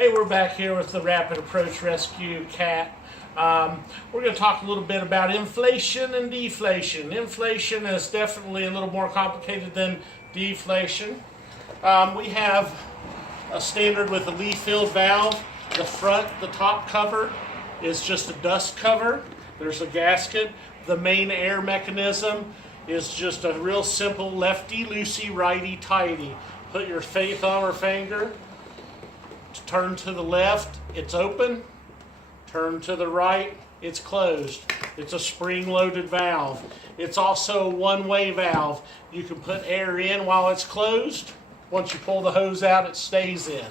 Hey, we're back here with the Rapid Approach Rescue Cat. We're going to talk a little bit about inflation and deflation. Inflation is definitely a little more complicated than deflation. We have a standard with a leaf-filled valve. The top cover is just a dust cover. There's a gasket. The main air mechanism is just a real simple lefty-loosey, righty-tighty. Put your thumb or finger. Turn to the left, it's open. Turn to the right, it's closed. It's a spring-loaded valve. It's also a one-way valve. You can put air in while it's closed. Once you pull the hose out, it stays in.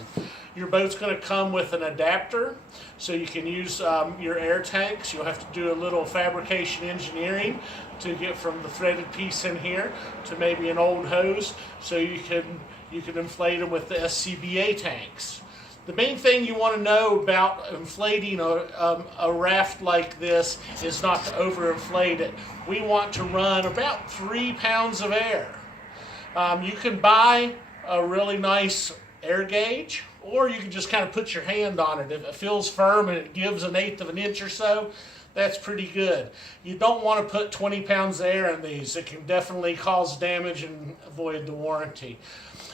Your boat's going to come with an adapter, so you can use your air tanks. You'll have to do a little fabrication engineering to get from the threaded piece in here to maybe an old hose, so you can inflate them with the SCBA tanks. The main thing you want to know about inflating a raft like this is not to overinflate it. We want to run about 3 pounds of air. You can buy a really nice air gauge, or you can just kind of put your hand on it. If it feels firm and it gives 1/8 of an inch or so, that's pretty good. You don't want to put 20 pounds of air in these. It can definitely cause damage and void the warranty.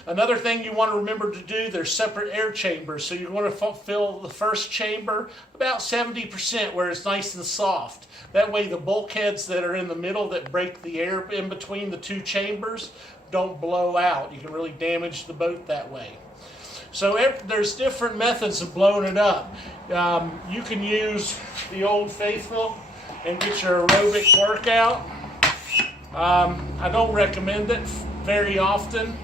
Another thing you want to remember to do, there's separate air chambers. So you want to fill the first chamber about 70% where it's nice and soft. That way the bulkheads that are in the middle that break the air in between the two chambers don't blow out. You can really damage the boat that way. So there's different methods of blowing it up. You can use the Old Faithful and get your aerobic workout. I don't recommend it very often.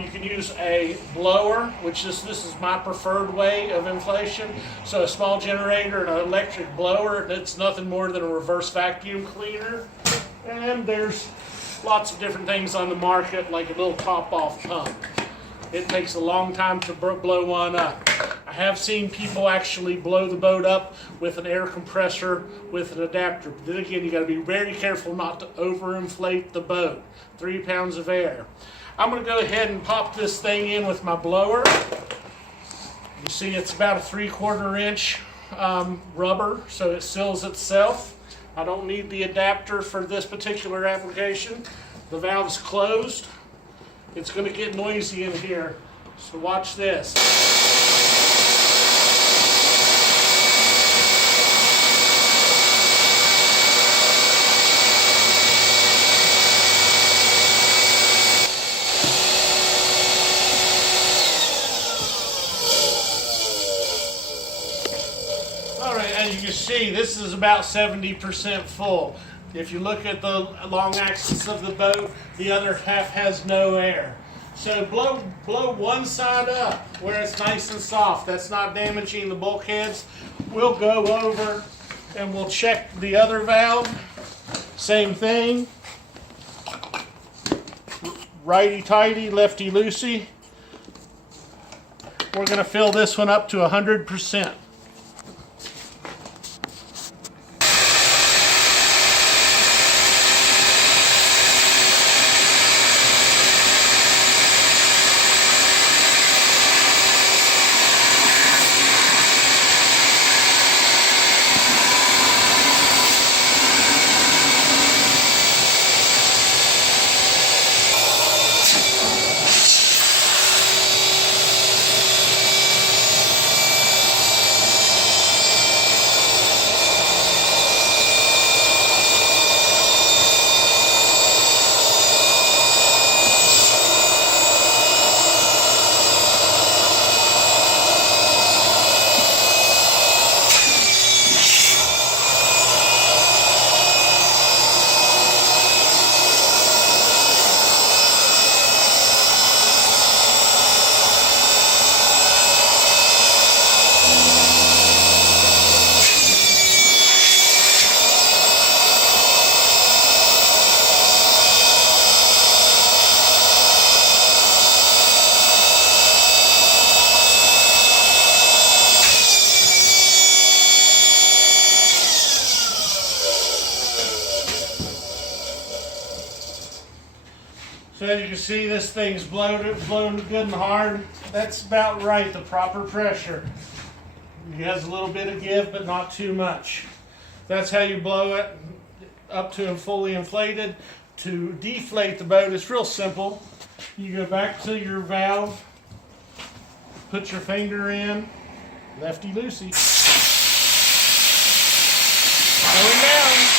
You can use a blower, which this is my preferred way of inflation. So a small generator and an electric blower, it's nothing more than a reverse vacuum cleaner. And there's lots of different things on the market, like a little top-off pump. It takes a long time to blow one up. I have seen people actually blow the boat up with an air compressor with an adapter. But then again, you got to be very careful not to overinflate the boat. 3 pounds of air. I'm going to go ahead and pop this thing in with my blower. You see it's about a 3/4 inch rubber, so it seals itself. I don't need the adapter for this particular application. The valve's closed. It's going to get noisy in here, so watch this. As you can see, this is about 70% full. If you look at the long axis of the boat, the other half has no air. So blow one side up where it's nice and soft. That's not damaging the bulkheads. We'll go over and we'll check the other valve. Same thing. Righty-tighty, lefty-loosey. We're going to fill this one up to 100%. So as you can see, this thing's blown good and hard. That's about right, the proper pressure. It has a little bit of give, but not too much. That's how you blow it up to fully inflated. To deflate the boat, it's real simple. You go back to your valve, put your finger in, lefty loosey. Going down.